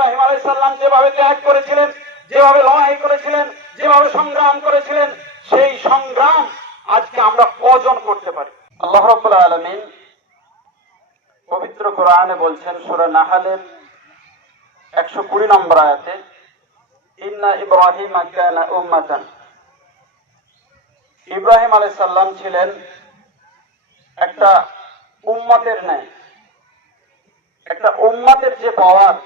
ইব্রাহিম আলাইহিস সালাম যেভাবে ত্যাগ করেছিলেন, যেভাবে লড়াই করেছিলেন, যেভাবে সংগ্রাম করেছিলেন, সেই সংগ্রাম আজকে আমরা কজন করতে পারি? আল্লাহ রাব্বুল আলামিন পবিত্র কোরআনে বলছেন সূরা নাহলের 120 নম্বর আয়াতে, ইন্না ইব্রাহিমা কানা উম্মাতান। ইব্রাহিম আলাইহিস সালাম ছিলেন একটা উম্মতের ন্যায়। একটা উম্মতের যে পাওয়ার,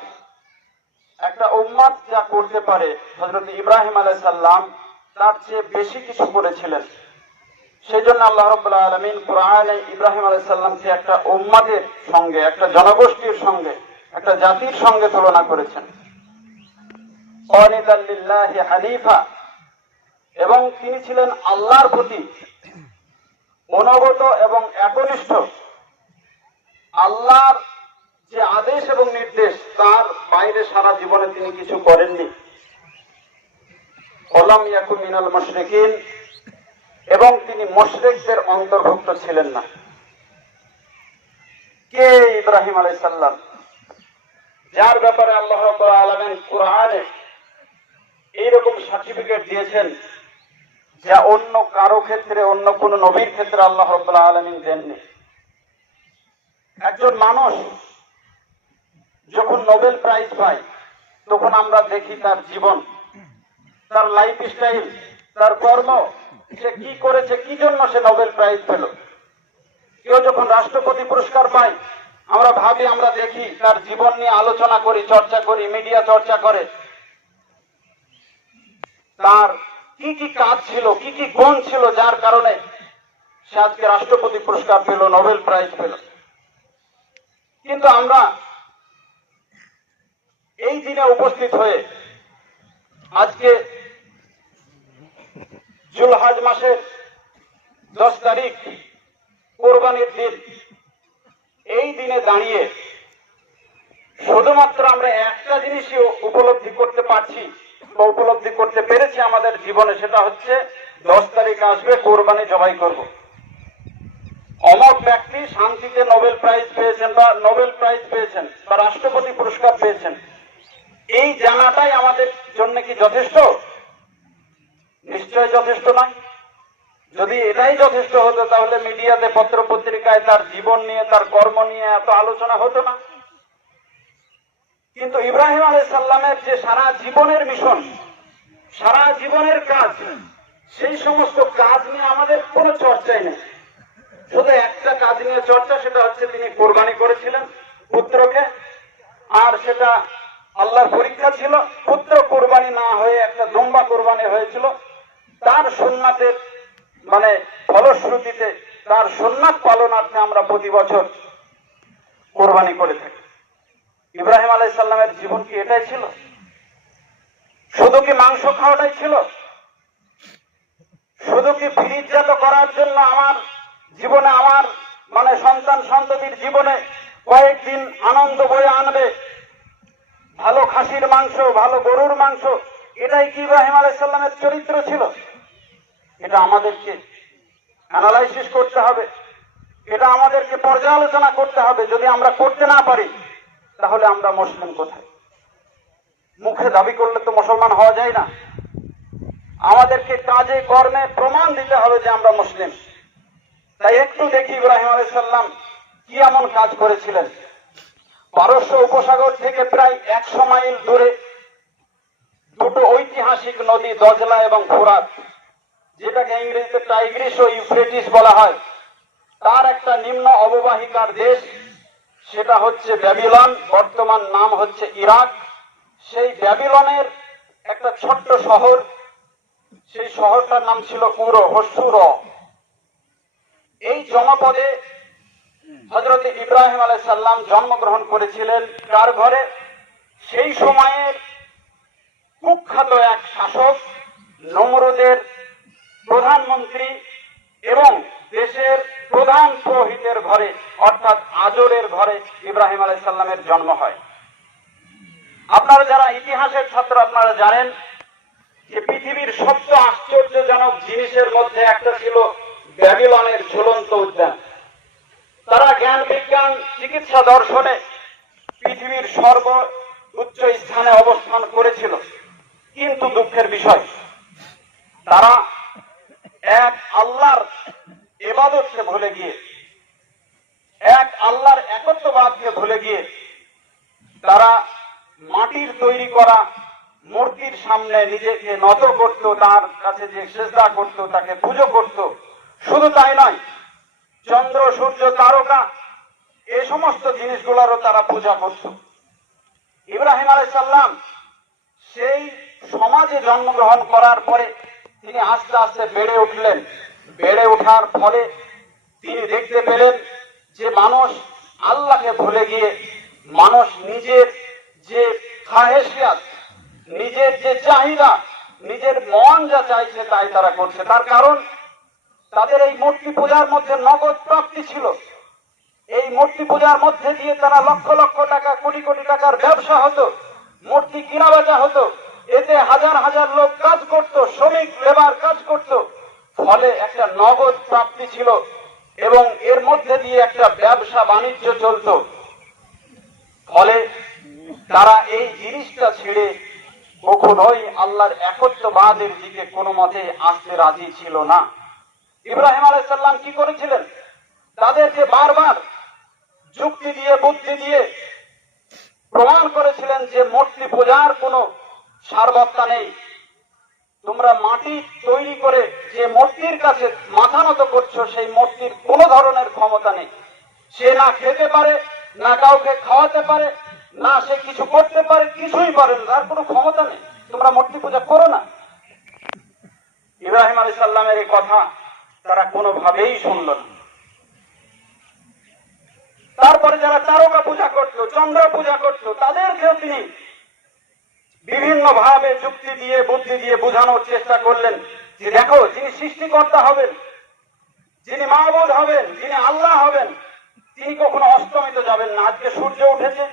একটা উম্মত যা করতে পারে, হযরত ইব্রাহিম আলাইহিস সালাম তার চেয়ে বেশি কিছু করেছিলেন। সেই জন্য আল্লাহ রাব্বুল আলামিন কোরআনে ইব্রাহিম আলাইহিস সালামকে একটা উম্মতের সঙ্গে, একটা জনগোষ্ঠীর সঙ্গে, একটা জাতির সঙ্গে তুলনা করেছেন। কানিতাল লিল্লাহি হানিফা, এবং তিনি ছিলেন আল্লাহর প্রতি অনুগত এবং একনিষ্ঠ। আল্লাহর যে আদেশ এবং নির্দেশ, তার বাইরে সারা জীবনে তিনি কিছু করেননি। ওয়ালাম ইয়াকুন মিনাল মুশরিকিন, এবং তিনি মুশরিকদের অন্তর্ভুক্ত ছিলেন না। কে ইব্রাহিম আলাইহিস সালাম, যার ব্যাপারে আল্লাহ রাব্বুল আলামিন কোরআনে এইরকম সার্টিফিকেট দিয়েছেন যা অন্য কারো ক্ষেত্রে, অন্য কোন নবীর ক্ষেত্রে আল্লাহ রাব্বুল আলামিন দেননি। একজন মানুষ যখন নোবেল প্রাইজ পায়, তখন আমরা দেখি তার জীবন, তার লাইফ স্টাইল, তার কর্ম, সে কি করেছে, কি জন্য সে নোবেল প্রাইজ পেল। কেউ যখন রাষ্ট্রপতি পুরস্কার পায়, আমরা ভাবি, আমরা দেখি, তার জীবন নিয়ে আলোচনা করি, চর্চা করি, মিডিয়া চর্চা করে, তার কি কি কাজ ছিল, কি কি গুণ ছিল, যার কারণে সে আজকে রাষ্ট্রপতি পুরস্কার পেল, নোবেল প্রাইজ পেল। কিন্তু আমরা এই দিনে উপস্থিত হয়ে, আজকে জুলহাজ মাসের 10 তারিখ, কোরবানির দিন, এই দিনে দাঁড়িয়ে শুধুমাত্র আমরা একটা জিনিসই উপলব্ধি করতে পারছি বা উপলব্ধি করতে পেরেছি আমাদের জীবনে, সেটা হচ্ছে 10 তারিখ আসবে, কোরবানি জবাই করব। অমর ব্যক্তি শান্তিতে নোবেল প্রাইজ পেয়েছেন, বা নোবেল প্রাইজ পেয়েছেন, বা রাষ্ট্রপতি পুরস্কার পেয়েছেন, এই জানাটাই আমাদের জন্য কি যথেষ্ট? নিশ্চয় যথেষ্ট নয়। যদি এটাই যথেষ্ট হতো, তাহলে মিডিয়াতে, পত্র পত্রিকায় তার জীবন নিয়ে, তার কর্ম নিয়ে এত আলোচনা হতো না। কিন্তু ইব্রাহিম আলাইহিস সালামের যে সারা জীবনের মিশন, সারা জীবনের কাজ, সেই সমস্ত কাজ নিয়ে আমাদের কোনো চর্চাই নেই। শুধু একটা কাজ নিয়ে চর্চা, সেটা হচ্ছে তিনি কোরবানি করেছিলেন পুত্রকে, আর সেটা আল্লাহর পরীক্ষা ছিল। পুত্র কোরবানি না হয়ে একটা দুম্বা কোরবানি হয়েছিল। তার সুন্নাতের ফলশ্রুতিতে, তার সুন্নাত পালনার্থে আমরা প্রতি বছর কোরবানি করে থাকি। ইব্রাহিম আলাইহিস সালামের জীবন কি এটাই ছিল? শুধু কি মাংস খাওয়াটাই ছিল? শুধু কি ফিরিজাত করার জন্য আমার জীবনে, আমার সন্তান সন্ততির জীবনে কয়েকদিন আনন্দ বয়ে আনবে, ভালো খাসির মাংস, ভালো গরুর মাংস, এটাই কি ইব্রাহিম আলাইহিস সালামের চরিত্র ছিল? এটা আমাদেরকে অ্যানালাইসিস করতে হবে, এটা আমাদেরকে পর্যালোচনা করতে হবে। যদি আমরা করতে না পারি, তাহলে আমরা মুসলিম কোথায়? মুখে দাবি করলে তো মুসলমান হওয়া যায় না। আমাদেরকে কাজে কর্মে প্রমাণ দিতে হবে যে আমরা মুসলিম। তাই একটু দেখি ইব্রাহিম আলাইহিস সালাম কি এমন কাজ করেছিলেন। পারস্য উপসাগর থেকে প্রায় 100 মাইল দূরে দুটো ঐতিহাসিক নদী, দজলা এবং ফোরাত, যেটাকে ইংরেজিতে টাইগ্রিস ও ইউফ্রেটিস বলা হয়, তার একটা নিম্ন অববাহিকার দেশ, সেটা হচ্ছে ব্যাবিলন, বর্তমান নাম হচ্ছে ইরাক। সেই ব্যাবিলনের একটা ছোট্ট শহর, সেই শহরটার নাম ছিল হসুর। এই জনপদে হযরত ইব্রাহিম আলাইহিস সালাম জন্মগ্রহণ করেছিলেন। কার ঘরে? সেই সময়ের কুখ্যাত এক শাসক, নমরুদের প্রধানমন্ত্রী এবং দেশের প্রধান পুরোহিতের ঘরে, অর্থাৎ আজরের ঘরে ইব্রাহিম আলাইহিস সালামের জন্ম হয়। আপনারা যারা ইতিহাসের ছাত্র, আপনারা জানেন যে পৃথিবীর সবচেয়ে আশ্চর্যজনক জিনিসের মধ্যে একটা ছিল ব্যাবিলনের ঝুলন্ত উদ্যান। তারা জ্ঞান বিজ্ঞান, চিকিৎসা, দর্শনে পৃথিবীর উচ্চ স্থানে অবস্থান করেছিল। কিন্তু দুঃখের বিষয়, তারা এক আল্লাহর ইবাদতকে ভুলে গিয়ে, এক আল্লাহর একত্ববাদকে ভুলে গিয়ে তারা মাটির তৈরি করা মূর্তির সামনে নিজেকে নত করত, তার কাছে যে সেজদা করত, তাকে পুজো করত। শুধু তাই নয়, চন্দ্র, সূর্য, তারকা এই সমস্ত জিনিসগুলোরও তারা পূজা করত। ইব্রাহিম আলাইহিস সালাম সেই সমাজে জন্মগ্রহণ করার পরে তিনি আস্তে আস্তে বেড়ে উঠলেন। বেড়ে ওঠার ফলে তিনি দেখতে পেলেন যে মানুষ আল্লাহকে ভুলে গিয়ে মানুষ নিজের যে খাহেশিয়াত, নিজের যে চাহিদা, নিজের মন যা চাইছে তাই তারা করছে। তার কারণ তাদের এই মূর্তি পূজার মধ্যে নগদ প্রাপ্তি ছিল। এই মূর্তি পূজার মধ্যে দিয়ে তারা লক্ষ লক্ষ টাকা, কোটি কোটি টাকার ব্যবসা হতো, মূর্তি কিনা বেচা হতো, এতে হাজার হাজার লোক কাজ করত, শ্রমিক লেবার কাজ করত। ফলে একটা নগদ প্রাপ্তি ছিল এবং এর মধ্যে দিয়ে একটা ব্যবসা বাণিজ্য চলত। ফলে তারা এই জিনিসটা ছেড়ে কখনোই আল্লাহর একত্ববাদের দিকে কোনো মতে আসতে রাজি ছিল না। ইব্রাহিম আলাইহিস সালাম কি করেছিলেন? তাদেরকে বারবার যুক্তি দিয়ে, বুদ্ধি দিয়ে প্রমাণ করেছিলেন যে মূর্তি পূজার কোনো সারবত্তা নেই। তোমরা মাটি তৈরি করে যে মূর্তির কাছে মাথা নত করছো, সেই মূর্তির কোনো ধরনের ক্ষমতা নেই। সে না খেতে পারে, না কাউকে খাওয়াতে পারে, না সে কিছু করতে পারে, কিছুই পারে না, তার কোনো ক্ষমতা নেই। তোমরা মূর্তি পূজা করো না। ইব্রাহিম আলাইহিস সালামের এই কথা তারা কোনোভাবেই শুনল না। তারপরে যারা তারকা পূজা করত, চন্দ্র পূজা করত, তাদেরকেও তিনি বিভিন্ন ভাবে যুক্তি দিয়ে, বুদ্ধি দিয়ে বোঝানোর চেষ্টা করলেন যে দেখো, যিনি সৃষ্টিকর্তা হবেন, যিনি মাহবুদ হবেন, যিনি আল্লাহ হবেন, তিনি কখনো অস্তমিত যাবেন না। আজকে সূর্য উঠেছে,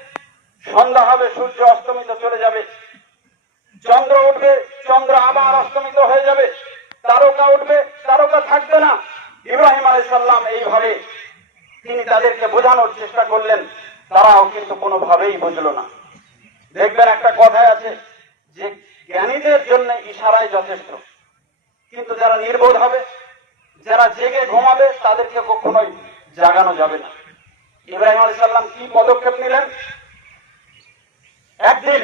সন্ধ্যা হবে, সূর্য অস্তমিত চলে যাবে। চন্দ্র উঠবে, চন্দ্র আবার অস্তমিত হয়ে যাবে। তারকা উঠবে, তারকা থাকবে না। ইব্রাহিম আলাইহিস সালাম এইভাবে তিনি তাদেরকে বোঝানোর চেষ্টা করলেন, তারাও কিন্তু কোনোভাবেই বুঝলো না। দেখবেন একটা কথাই আছে যে জ্ঞানীদের জন্য ইশারাই যথেষ্ট, কিন্তু যারা নির্বোধ হবে, যারা জেগে ঘুমাবে, তাদেরকে কখনোই জাগানো যাবে না। ইব্রাহিম আলাইহিস সালাম কি পদক্ষেপ নিলেন? একদিন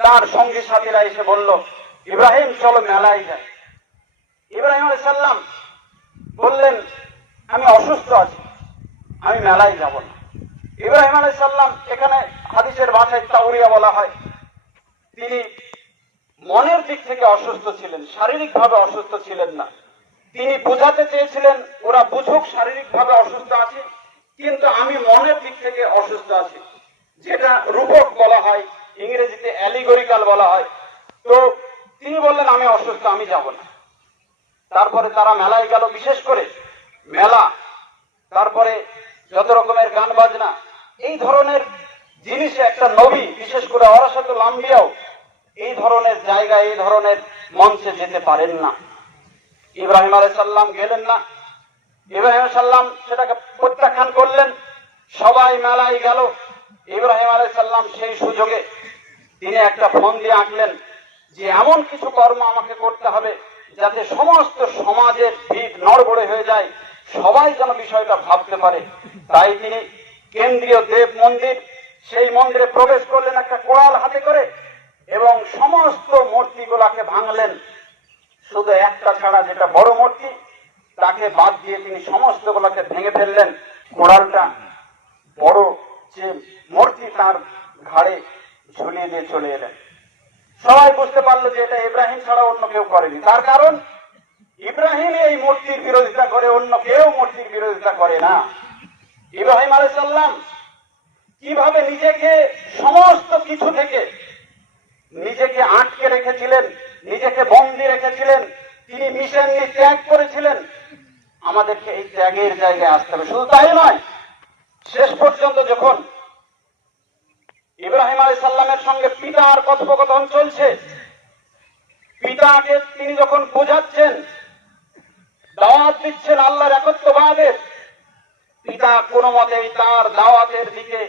তার সঙ্গী সাথীরা এসে বলল, ইব্রাহিম চলো মেলায় যাই। ইব্রাহিম আলাইহিস সালাম বললেন, আমি অসুস্থ আছি, আমি মেলায় যাব না। ইব্রাহিম আলাইহিস সালাম, এখানে হাদিসের ভাষায় তাওরিয়া বলা হয়, তিনি মনের দিক থেকে অসুস্থ ছিলেন, শারীরিক ভাবে অসুস্থ ছিলেন না। তিনি বোঝাতে চেয়েছিলেন ওরা বুঝুক শারীরিক ভাবে অসুস্থ আছে, কিন্তু আমি মনের দিক থেকে অসুস্থ আছি, যেটা রূপক বলা হয়, ইংরেজিতে অ্যালিগরিক্যাল বলা হয়। তো তিনি বললেন আমি অসুস্থ, আমি যাব না। তারপরে তারা মেলায় গেল। বিশেষ করে মেলা, তারপরে যত রকমের গান বাজনা, এই ধরনের জিনিসে একটা নবী, বিশেষ করে ওয়ারাসাতুল আম্বিয়াও এই ধরনের জায়গায়, এই ধরনের মঞ্চে যেতে পারেন না। ইব্রাহিম আলাইহিস সালাম গেলেন না। ইব্রাহিম আলাইহিস সালাম সেটাকে প্রত্যাখ্যান করলেন। সবাই মেলায় গেল। ইব্রাহিম আলাইহিস সালাম সেই সুযোগে তিনি একটা ফন্দি আঁকলেন যে এমন কিছু কর্ম আমাকে করতে হবে যাতে সমস্ত সমাজের ভিত নড়বড়ে হয়ে যায়, সবাই যেন বিষয়টা ভাবতে পারে। তাই তিনি কেন্দ্রীয় দেব মন্দির, সেই মন্দিরে প্রবেশ করলেন একটা কোড়াল হাতে করে এবং সমস্ত মূর্তিগুলাকে ভাঙলেন। শুধু একটা ছাড়া, যেটা বড় মূর্তি, তাকে বাদ দিয়ে তিনি সমস্তগুলোকে ভেঙে ফেললেন। কোড়ালটা বড় যে মূর্তি তার ঘাড়ে ঝুলিয়ে দিয়ে চলে এলেন। সবাই বুঝতে পারলো যে এটা ইব্রাহিম ছাড়া অন্য কেউ করেনি। তার কারণ ইব্রাহিম এই মূর্তির বিরোধিতা করে, অন্য কেউ মূর্তির বিরোধিতা করে না। ইব্রাহিম আলাইহিস সালাম কিভাবে নিজেকে সমস্ত কিছু থেকে নিজেকে আটকে রেখেছিলেন, নিজেকে বন্দী রেখেছিলেন, তিনি মিশন নিয়ে ত্যাগ করেছিলেন। আমাদেরকে এই ত্যাগের জায়গায় আসতে হবে। শুধু তাই নয়, শেষ পর্যন্ত যখন ইব্রাহিম আলাইহিস সালামের সঙ্গে পিতার কথোপকথন চলছে, পিতাকে তিনি যখন বোঝাচ্ছেন, দাওয়াত দিচ্ছেন আল্লাহর একত্ববাদের, পিতা কোনো মতেই তার দাওয়াতের দিকে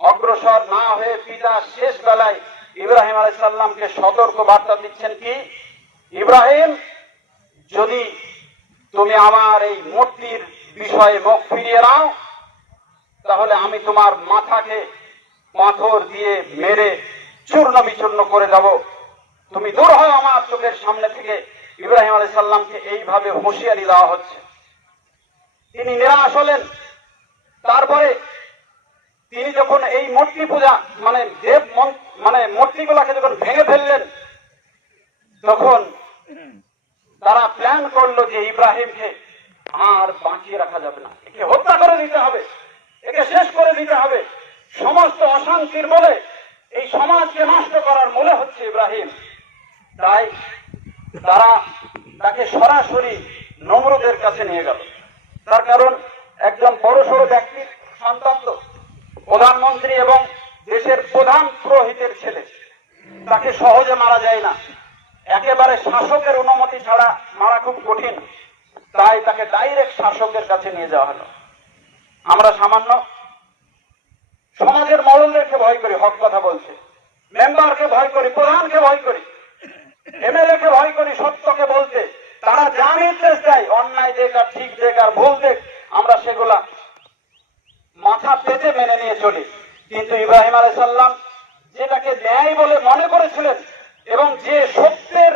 অগ্রসর না হয়ে পিতা শেষ বেলায় ইব্রাহিম আলাইহিস সালামকে সতর্ক বার্তা দিচ্ছেন কি, ইব্রাহিম, যদি তুমি আমার এই মূর্তির বিষয়ে মুখ ফিরিয়ে নাও, তাহলে আমি তোমার মাথাকে পাথর দিয়ে মেরে চূর্ণ বিচূর্ণ করে দেব। তুমি দূর হও আমার চোখের সামনে থেকে। ইব্রাহিম আলাইহিস সালামকে এইভাবে হুঁশিয়ারি দেওয়া হচ্ছে। তিনি নিরাশ হলেন। তারপরে তিনি যখন এই মূর্তি পূজা মানে মূর্তিগুলাকে যখন ভেঙে ফেললেন, তখন তারা প্ল্যান করলো যে ইব্রাহিমকে আর বাঁচিয়ে রাখা যাবে না, একে হত্যা করে দিতে হবে, একে শেষ করে দিতে হবে। সমস্ত অশান্তির মূলে, এই সমাজকে নষ্ট করার মূলে হচ্ছে ইব্রাহিম। তাই তারা তাকে সরাসরি নমরুদের কাছে নিয়ে গেল। তার কারণ একজন বড়সড় ব্যক্তির সন্তান, তো প্রধানমন্ত্রী এবং দেশের প্রধান পুরোহিতের ছেলে, তাকে সহজে মারা যায় না। একেবারে শাসকের অনুমতি ছাড়া মারা খুব কঠিন। তাই তাকে ডাইরেক্ট শাসকের কাছে নিয়ে যাওয়া হলো। আমরা সামান্য সমাজের মরলদেরকে ভয় করি, হক কথা বলছে, মেম্বারকে ভয় করি, প্রধানকে ভয় করি, এমএলএ কে ভয় করি সত্যকে বলতে। তারা যা নির্দেশ দেয়, অন্যায় দেখ আর ঠিক দেখ আর ভুল দেখ, আমরা সেগুলা মাথা পেতে মেনে নিয়ে চলি। কিন্তু ইব্রাহিম আলাইহিস সালাম যেটাকে ন্যায় বলে মনে করেছিলেন এবং যে সত্যের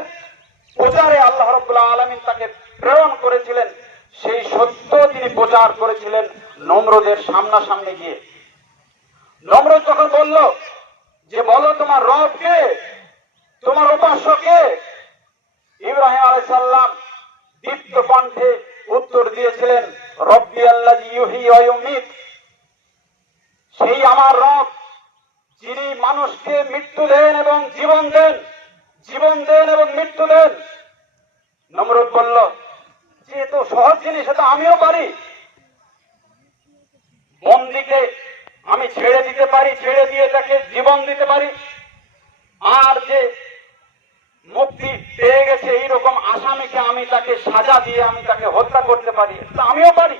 প্রচারে আল্লাহ রাব্বুল আলামিন তাকে প্রেরণ করেছিলেন, সেই সত্য তিনি প্রচার করেছিলেন নমরুদের সামনাসামনি গিয়ে। নমরুদ তখন বলল যে, বলো তোমার রব কে, তোমার উপাস্য কে? ইব্রাহিম আলাইহিস সালাম দীপ্ত কণ্ঠে উত্তর দিয়েছিলেন, রব্বি আল্লাযী ইউহয়ী ওয়া ইউমীত, সেই আমার রব যিনি মানুষকে মৃত্যু দেন এবং জীবন দেন, জীবন দেন এবং মৃত্যু দেন। নমরুদ বলল যে এত সহজ জিনিস, এটা আমিও পারি। বন্দীকে আমি ছেড়ে দিতে পারি, ছেড়ে দিয়ে তাকে জীবন দিতে পারি, আর যে মুক্তি পেয়ে গেছে এইরকম আসামিকে আমি তাকে সাজা দিয়ে আমি তাকে হত্যা করতে পারি, এটা আমিও পারি।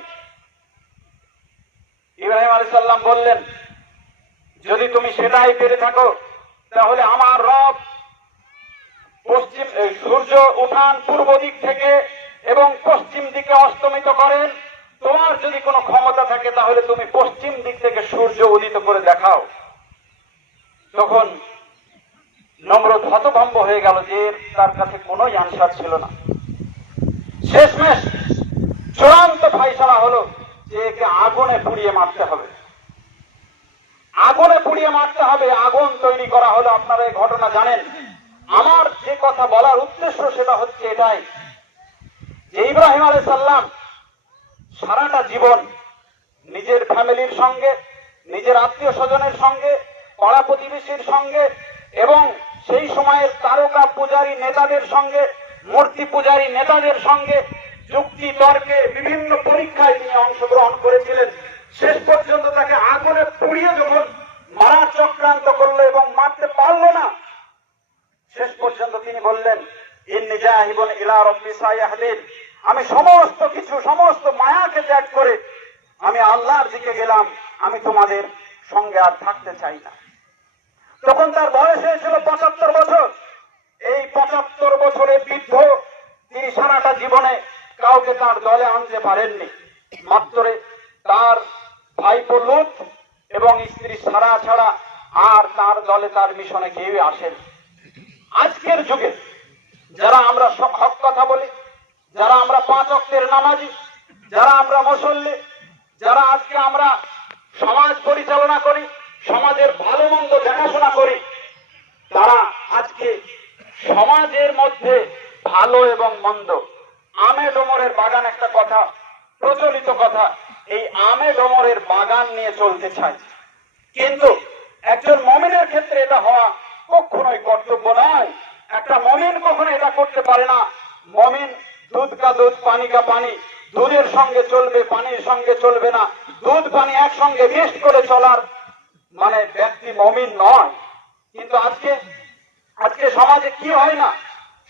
ইব্রাহিম আলাইহিস সালাম বললেন, যদি তুমি সেটাই পেরে থাকো, তাহলে আমার রব পশ্চিম সূর্য উঠান পূর্ব দিক থেকে এবং পশ্চিম দিকে অস্তমিত করেন। তোমার যদি কোনো ক্ষমতা থাকে তাহলে তুমি পশ্চিম দিক থেকে সূর্য উদিত করে দেখাও। তখন নমরুদ হতভম্ব হয়ে গেল যে তার কাছে কোনো আনসার ছিল না। শেষমেশ চূড়ান্ত ফাইসালা হলো যে একে আগুনে পুড়িয়ে মারতে হবে, আগুনে পুড়িয়ে মারতে হবে। আগুন তৈরি করা হলো। আপনারা এই ঘটনা জানেন। আমার যে কথা বলার উদ্দেশ্য সেটা হচ্ছে এটাই যে ইব্রাহিম আলাইহিস সালাম সারাটা জীবন নিজের ফ্যামিলির সঙ্গে, নিজের আত্মীয় স্বজনের সঙ্গে, পাড়া প্রতিবেশীর সঙ্গে এবং সেই সময়ের তারকা পূজারী নেতাদের সঙ্গে, মূর্তি পূজারী নেতাদের সঙ্গে যুক্তি তর্কে বিভিন্ন পরীক্ষায় তিনি অংশগ্রহণ করেছিলেন। শেষ পর্যন্ত তাকে আগুনে পুড়িয়ে যখন মারার চক্রান্ত করলো এবং মারতে পারলো না, শেষ পর্যন্ত তিনি বললেন, ইন্নী যাহিবুন ইলা রাব্বি সায়াহদিন, আমি সমস্ত কিছু, সমস্ত মায়াকে ত্যাগ করে আমি আল্লাহর দিকে গেলাম, আমি তোমাদের সঙ্গে আর থাকতে চাই না। তখন তার বয়স হয়েছিল ৭৫ বছর। এই ৭৫ বছরের বৃদ্ধ তিনি সারাটা জীবনে কাউকে তার দলে আনতে পারেননি। মাত্র তার ভাইপো লূত এবং স্ত্রী সারা ছাড়া আর তার দলে, তার মিশনে কেউই আসেন। আজকের যুগে যারা আমরা হক কথা বলি, যারা আমরা ৫ ওয়াক্তের নামাজি, যারা আমরা মুসল্লি, যারা আজকে আমরা সমাজ পরিচালনা করি, সমাজের ভালো মন্দ দেখাশোনা করি, তারা আজকে সমাজের মধ্যে ভালো এবং মন্দ, আমে ডোমরের বাগান, একটা কথা প্রচলিত কথা, এই আমে ডোমরের বাগান নিয়ে চলতে চায়। কিন্তু একজন মুমিনের ক্ষেত্রে এটা হওয়া কখনোই কর্তব্য নয়। একটা মুমিন কখনো এটা করতে পারে না। মুমিন দুধ কা দুধ, পানি কা পানি, দুধের সঙ্গে চলবে, পানির সঙ্গে চলবে না। দুধ পানি একসঙ্গে মিক্সড করে চলার মানে ব্যক্তি মুমিন নয়। কিন্তু আজকে সমাজে কি হয় না,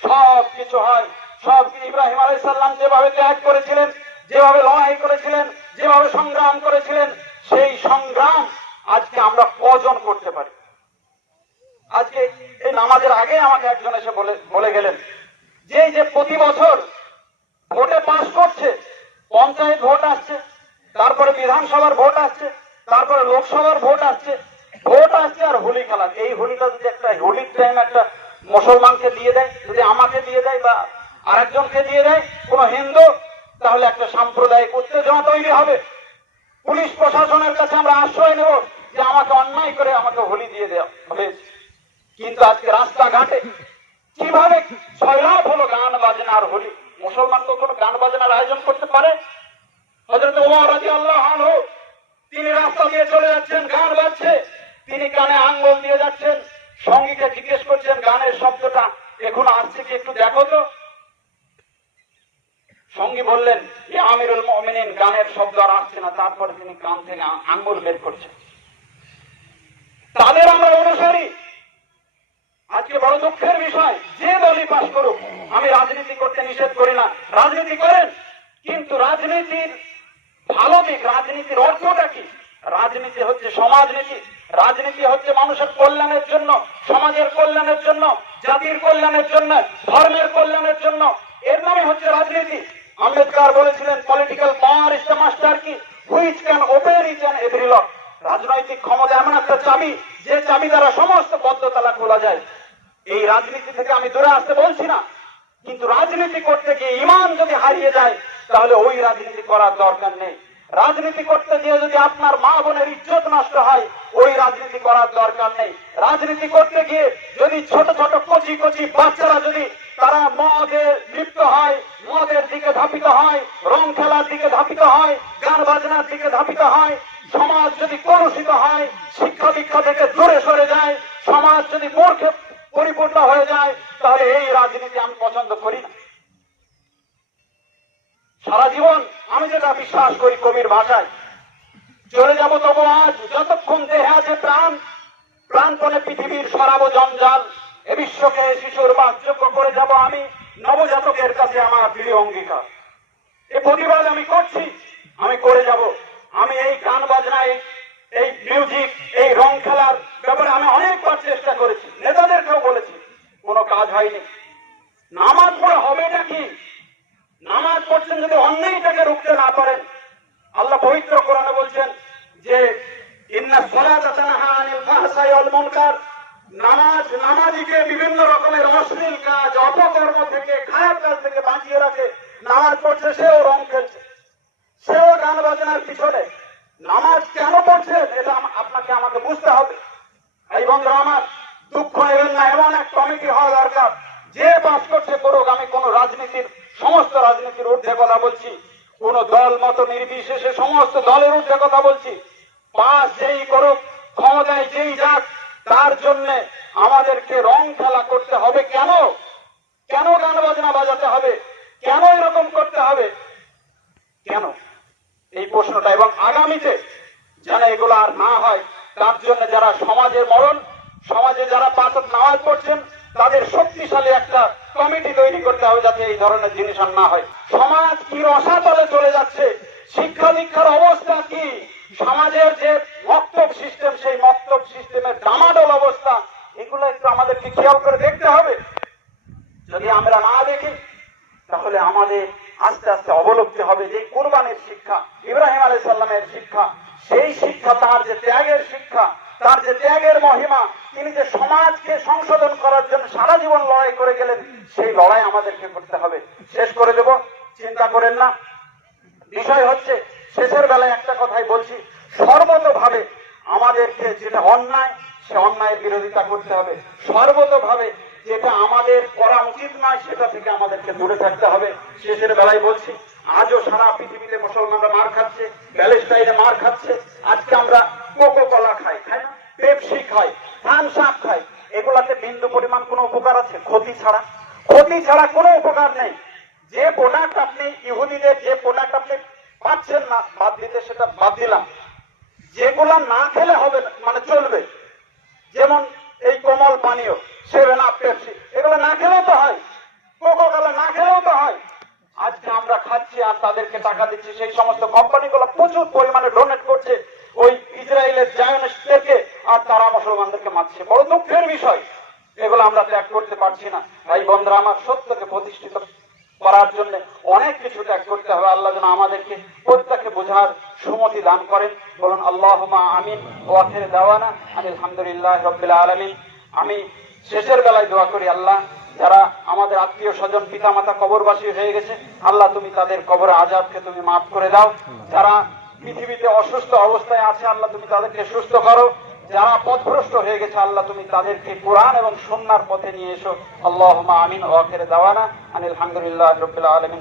সব কিছু হয়। সব ইব্রাহিম আলাইহিস সালাম যেভাবে ত্যাগ করেছিলেন, যেভাবে লড়াই করেছিলেন, যেভাবে সংগ্রাম করেছিলেন, সেই সংগ্রাম আজকে আমরা কজন করতে পারি? আজকে এই নামাজের আগে আমাকে একজন এসে বলে গেলেন যে এই যে প্রতি বছর ভোটে পাস করছে, পঞ্চায়েত ভোট আসছে, তারপরে বিধানসভার ভোট আসছে, তারপরে লোকসভার ভোট আসছে আর হোলি খেলা, এই হোলিটা যদি একটা হোলির টাইম একটা মুসলমানকে দিয়ে দেয়, যদি আমাকে দিয়ে দেয় বা আরেকজনকে দিয়ে দেয় কোন হিন্দু, তাহলে একটা সাম্প্রদায়িক উত্তেজনা তৈরি হবে। পুলিশ প্রশাসনের কাছে আমরা আশ্রয় নেব যে আমাকে অন্যায় করে আমাকে হোলি দিয়ে দেওয়া হয়েছে। কিন্তু আজকে রাস্তাঘাটে কিভাবে সয়লাভ হলো গান বাজনা আর হোলি। মুসলমান তো কোনো গান বাজনার আয়োজন করতে পারে? হযরত ওমর রাদিয়াল্লাহু আনহু তিনি রাস্তা দিয়ে চলে যাচ্ছেন, গান বাজছে, তিনি কানে আঙ্গুল দিয়ে যাচ্ছেন, সঙ্গীকে জিজ্ঞেস করছেন গানের শব্দটা এখনো আসছে কি একটু দেখো তো। সঙ্গী বললেন যে আমিরুল মুমিনিন, গানের শব্দ আর আসছে না। তারপরে তিনি কান থেকে আঙ্গুল বের করছেন। তাদের আমরা অনুসারী। আজকে বড় দুঃখের বিষয়, যে দলই পাশ করুক, আমি রাজনীতি করতে নিষেধ করি না, রাজনীতি করেন, কিন্তু রাজনীতির ভালো দিক, রাজনীতির অর্থটা কি? রাজনীতি হচ্ছে সমাজনীতি, রাজনীতি হচ্ছে মানুষের কল্যাণের জন্য, সমাজের কল্যাণের জন্য, জাতির কল্যাণের জন্য, ধর্মের কল্যাণের জন্য, এর নামে হচ্ছে রাজনীতি। আম্বেদকর বলেছিলেন political power is the master key which can open each and every lock. রাজনৈতিক ক্ষমতা এমন একটা চাবি, যে চাবি দ্বারা সমস্ত বদ্ধ তালা খোলা যায়। এই রাজনীতি থেকে আমি দূরে আসতে বলছি না, কিন্তু রাজনীতি করতে গিয়ে ঈমান যদি হারিয়ে যায় তাহলে ওই রাজনীতি করার দরকার নেই। রাজনীতি করতে গিয়ে যদি আপনার মা বোনের ইজ্জত নষ্ট হয়, ওই রাজনীতি করার দরকার নেই। রাজনীতি করতে গিয়ে যদি ছোট ছোট কচি কচি বাচ্চারা যদি তারা মদে লিপ্ত হয়, মদের দিকে ধাপিত হয়, রং খেলার দিকে ধাপিত হয়, গান বাজনার দিকে ধাপিত হয়, সমাজ যদি কলুষিত হয়, শিক্ষা দীক্ষা থেকে দূরে সরে যায়, সমাজ যদি মূর্খে পরিপূর্ণ হয়ে যায়, তাহলে এই রাজনীতি আমি পছন্দ করি না। সারা জীবন আমি যেটা বিশ্বাস করি কবির ভাষায়, চলে যাব তবু আজ যতক্ষণ দেহে আছে প্রাণ, প্রাণপণে পৃথিবীর সরাবো জঞ্জাল, এ বিশ্বকে শিশুর বাসযোগ্য করে যাব আমি, নবজাতকের কাছে আমার প্রিয় অঙ্গীকার। এ প্রতিবাদ আমি করছি, আমি করে যাব। আমি এই গান বাজনায়, এই মিউজিক, এই রং খেলার ব্যাপারে আমি অনেকবার চেষ্টা করেছি, নেতাদেরকেও বলেছি, কোনো কাজ হয়নি। নামাজ পড়ে হবেটা কি? নামাজ পড়ছেন যদি অন্যায়টাকে রুখতে না পারেন, আল্লাহ পবিত্র কোরআনে বলছেন যে ইন্নাস সালাতা তানহা আনিল ফাহশাই ওয়াল মুনকার, নামাজ নামাজীকে বিভিন্ন রকমের অশ্লীল কাজ, অপকর্ম থেকে, খারাপ কাজ থেকে বাঁচিয়ে রাখে। নামাজ পড়ছে সেও রং খেলছে, সেও গান বাজনার পিছনে। নামাজ কেন পড়ছেন এটা আপনাকে আমাকে বুঝতে হবে। এই বন্ধুরা আমার, দুঃখ নেবেন না, এমন এক কমিটি হওয়া দরকার, যে পাস করছে করুক। আমি কোন রাজনীতির, সমস্ত রাজনীতির ঊর্ধ্বে কথা বলছি, কোন দল মত নির্বিশেষে সমস্ত দলের ঊর্ধ্বে কথা বলছি। পাস যেই করুক, ক্ষমতায় যেই যাক, তার জন্য আমাদেরকে রং খেলা করতে হবে কেন? কেন গান বাজনা বাজাতে হবে? কেন এরকম করতে হবে? কেন? এই প্রশ্নটা, এবং আগামীতে যেন এগুলো আর না হয় তার জন্য যারা সমাজের মরণ, সমাজে যারা পাঁচ ওয়াক্ত নামাজ পড়ছেন, তাদের শক্তিশালী একটা কমিটি তৈরি করতে হবে যাতে এই ধরনের জিনিস আর না হয়। সমাজ কি রসাতলে চলে যাচ্ছে, শিক্ষা দীক্ষার অবস্থা কি, সমাজের যে মক্তব সিস্টেম, সেই মক্তব সিস্টেমের ডামাডোল অবস্থা, এগুলো একটু আমাদেরকে খেয়াল করে দেখতে হবে। যদি আমরা না দেখি তাহলে আমাদের আস্তে আস্তে অবলুপ্তি হবে যে কুরবানির শিক্ষা, ইব্রাহিম আলাইহিস সালামের শিক্ষা, সেই শিক্ষা, তার যে ত্যাগের শিক্ষা, তার যে ত্যাগের মহিমা, তিনি যে সমাজকে সংশোধন করার জন্য সারা জীবন লড়াই করে গেলেন, সেই লড়াই আমাদেরকে করতে হবে। শেষ করে দেব, চিন্তা করেন না। বিষয় হচ্ছে, শেষের বেলায় একটা কথাই বলছি, সর্বতভাবে আমাদেরকে যেটা অন্যায়, সে অন্যায়ের বিরোধিতা করতে হবে। সর্বতভাবে যেটা আমাদের করা উচিত নয়, সেটা থেকে আমাদেরকে দূরে থাকতে হবে। শেষের বেলায় বলছি, আজও সারা পৃথিবীতে মুসলমানরা মার খাচ্ছে, প্যালেস্টাইনে মার খাচ্ছে। আজকে আমরা কোকো কোলা খাই, খাই না, পেপসি খাই, থামস আপ খাই, এগুলাতে বিন্দু পরিমাণ কোনো উপকার আছে? ক্ষতি ছাড়া, ক্ষতি ছাড়া কোনো উপকার নেই। যে প্রোডাক্ট আপনি, ইহুদিদের যে প্রোডাক্ট আপনি পাচ্ছেন না, বাদ দিতে সেটা বাদ দিলাম, যেগুলা না খেলে হবে না, মানে চলবে, যেমন এই কোমল পানীয়, 7 আপ, পেপসি, এগুলো না খেলেও তো হয়, কোকো কোলা না খেলেও তো হয়। আজকে আমরা খাচ্ছি আর তাদেরকে টাকা দিচ্ছি, সেই সমস্ত কোম্পানিগুলো প্রচুর পরিমাণে ডোনেট করছে, ওই ইসরায়েলের জায়নিস্টদেরকে, আর তারা মুসলমানদেরকে মারছে। বড় দুঃখের বিষয়, এগুলো আমরা ত্যাগ করতে পারছি না। ভাই বন্ধুরা আমার, সত্যকে প্রতিষ্ঠিত করার জন্য অনেক কিছু ত্যাগ করতে হবে। আল্লাহ যেন আমাদেরকে প্রত্যেককে বোঝার সুমতি দান করেন। বলুন আল্লাহুম্মা আমিন। ওয়া আখির দাওয়ানা আলহামদুলিল্লাহি রাব্বিল আলামিন। আমি শেষের বেলায় দোয়া করি, আল্লাহ যারা আমাদের আত্মীয় স্বজন পিতামাতা কবরবাসী হয়ে গেছে, আল্লাহ তুমি তাদের কবর আযাবকে তুমি মাফ করে দাও। যারা পৃথিবীতে অসুস্থ অবস্থায় আছে, আল্লাহ তুমি তাদেরকে সুস্থ করো। যারা পথভ্রষ্ট হয়ে গেছে, আল্লাহ তুমি তাদেরকে কোরআন এবং সুন্নাহর পথে নিয়ে এসো। আল্লাহুম্মা আমিন। ওয়া আখির দাওয়ানা আলহামদুলিল্লাহি রাব্বিল আলামিন।